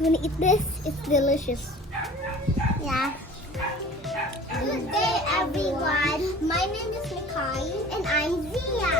I'm gonna eat this. It's delicious. Yeah. Good day, everyone. My name is Mikay, and I'm Ziah.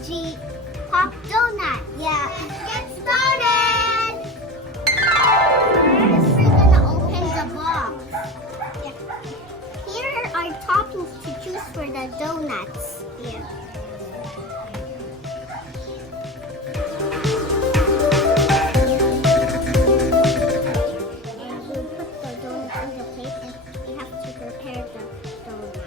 JPOPS donut. Yeah. Get started. First, we're gonna open the box. Yeah. Here are toppings to choose for the donuts. Yeah. We'll put the donut on the plate, and we have to prepare the donuts.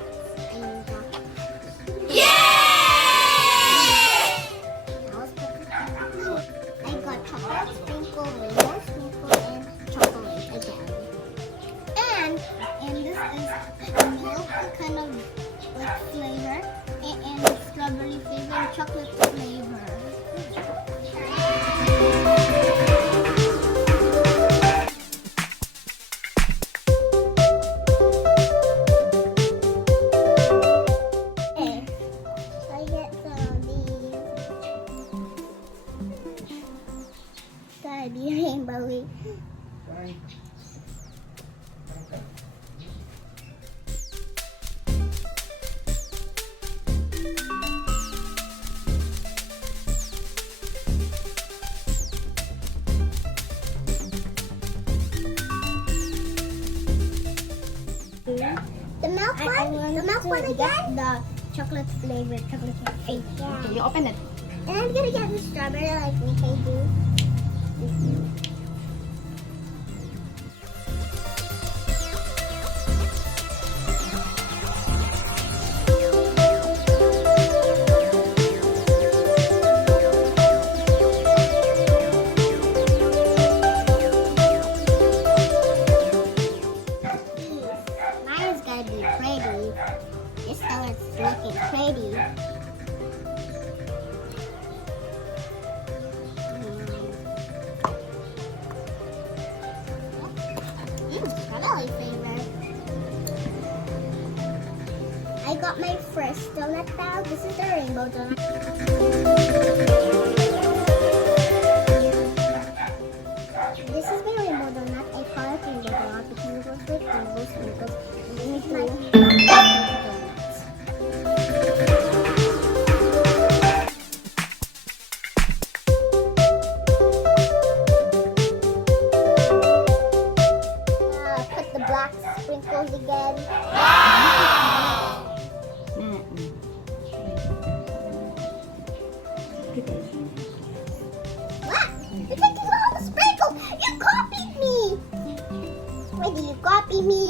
And chocolate sprinkle, rainbow sprinkle, and chocolate again. And this is milk kind of like flavor, and strawberry flavor and chocolate flavor. Okay, so I get some of these. Gotta be rainbowy. The milk one? The milk one again? The chocolate flavor, chocolate flavor. Yeah. You open it. And I'm gonna get the strawberry like Mikay do. Mine's gonna be pretty. This color's looking pretty. Strawberry flavor. I got my first donut bag. This is the rainbow donut. This is my rainbow donut. I call it rainbow donut because it goes with rainbow sprinkles. And then it's my donuts. Put the black sprinkles again. What? You think you all the sprinkles? You copied me! Why did you copy me?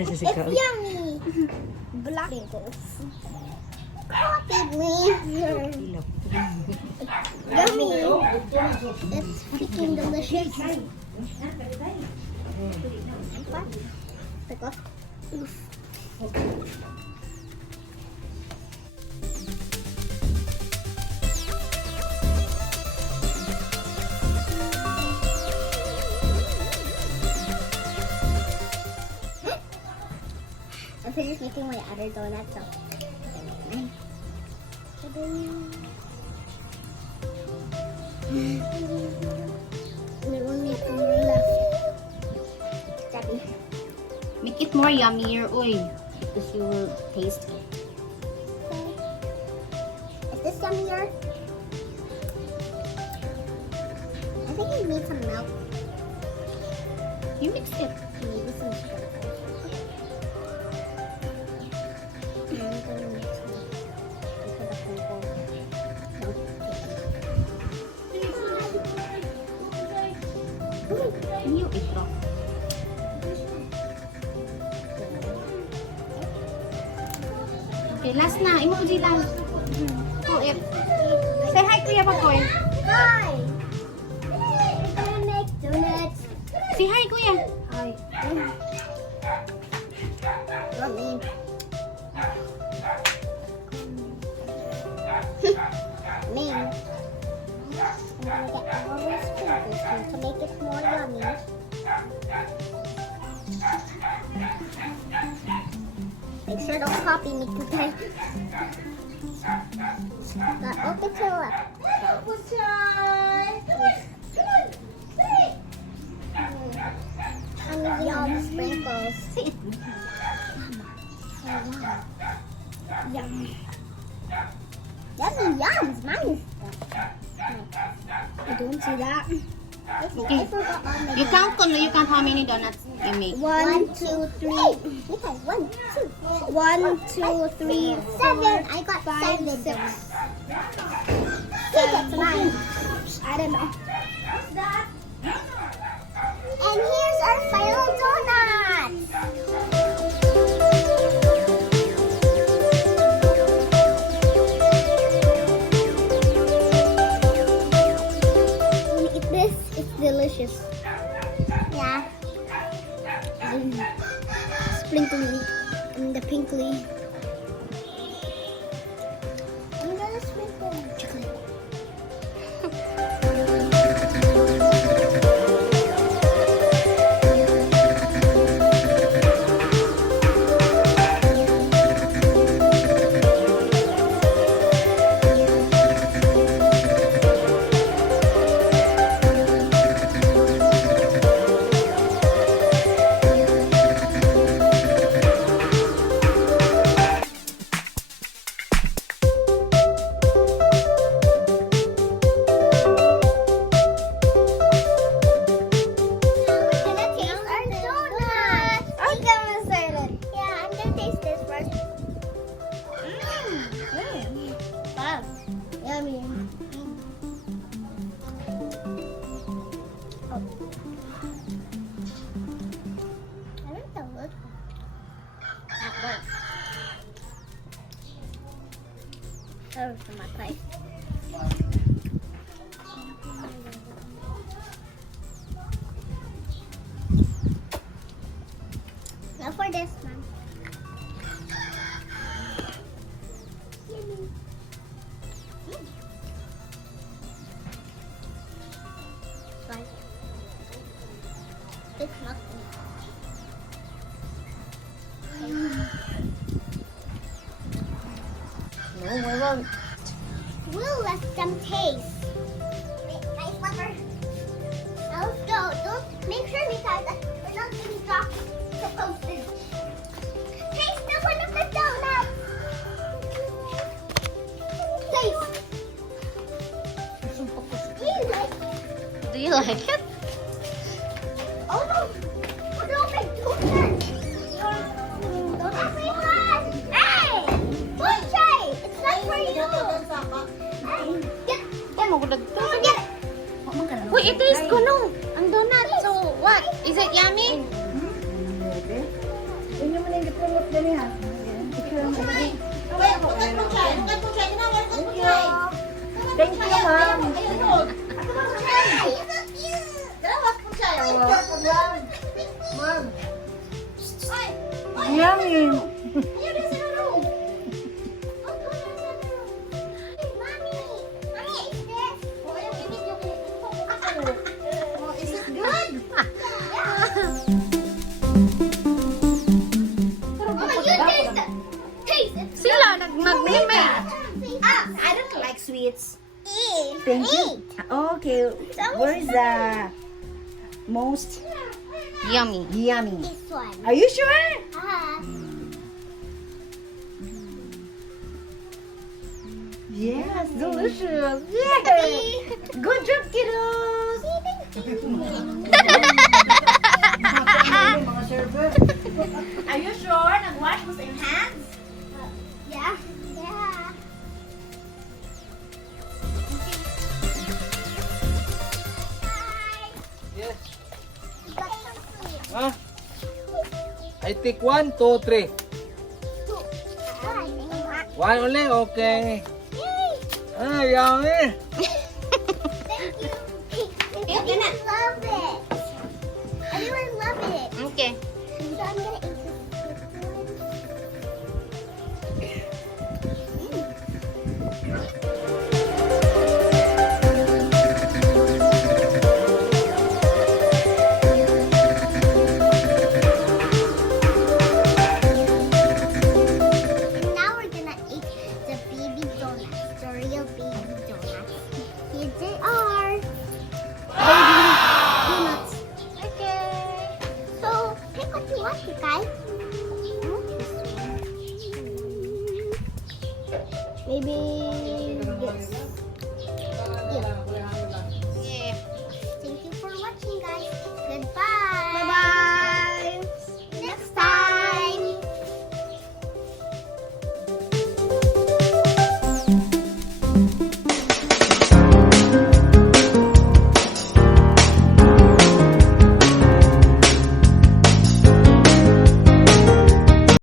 It's yummy! Black sprinkles. Copied me! Yummy! It's freaking delicious. Pick up. Oof. I finished making my other donut, so there only two more left. Daddy. Make it more yummier, oy. Because you will taste it. Okay. Is this yummier? I think you need some milk. You mix it. Maybe some sugar. I'm gonna mix it. Put the sprinkle. Can you eat it? Okay, last na. Emoji lang. Kuya. Say hi, Kuya Bakoy. Hi! We're gonna make donuts. Say hi, Kuya. Hi. Yummy. Me. I'm gonna get all these sprinkles to make it more yummy. Make sure don't copy me today. Now open to the left. I'm using all the sprinkles. Yum. Yummy yums, mine. I don't see that. Okay. I forgot all my You count ko, you count how many donuts you make. 1, 2, 3. Okay, 1, 2. 1, 2, 3, 7. I got 5, 6. That's mine. I don't know. What's that? And here's our final donut. When you eat this, it's delicious. Yeah. Sprinkly and the pinkly. I'm gonna sprinkle chocolate. Yummy. Oh. I think that looks that works. That was in my place. Now for this one. Yummy. It's nothing. No, we won't. We'll let them taste. Nice flipper. Now let's go. Don't make sure, Mikay, that we're not going to drop the postage. Taste the one of the donuts. Taste. Do you like it? Do you like it? Oh no! What do I do then? Everyone! Hey! Mikay! It's not for you! Hey! Yan mo gulag to. Get it! Wait, it is ko no. Ang donut. So what? Is it yummy? Thank you, ma'am. Hey! You're so cute! Yummy. Sila nagmagmimay. I don't like sweets. Eat. Thank you. Okay, where is the most Yummy. yummy? This one. Are you sure? Yes, delicious. Yay! Good job, kiddos. Are you sure? Nag-wash mo sa iyong hands? Yeah. Yeah. Yes. Got some food. Huh? I take 1, 2, 3. Hi. One only? Okay. Yay! Ah, yummy. Thank you. Everyone love it. Everyone love it. Okay. So I'm gonna eat Now we're gonna eat the baby donuts, the real baby donuts. Here they are. Baby donuts. Okay. So pick what you want, Mikay. Maybe this.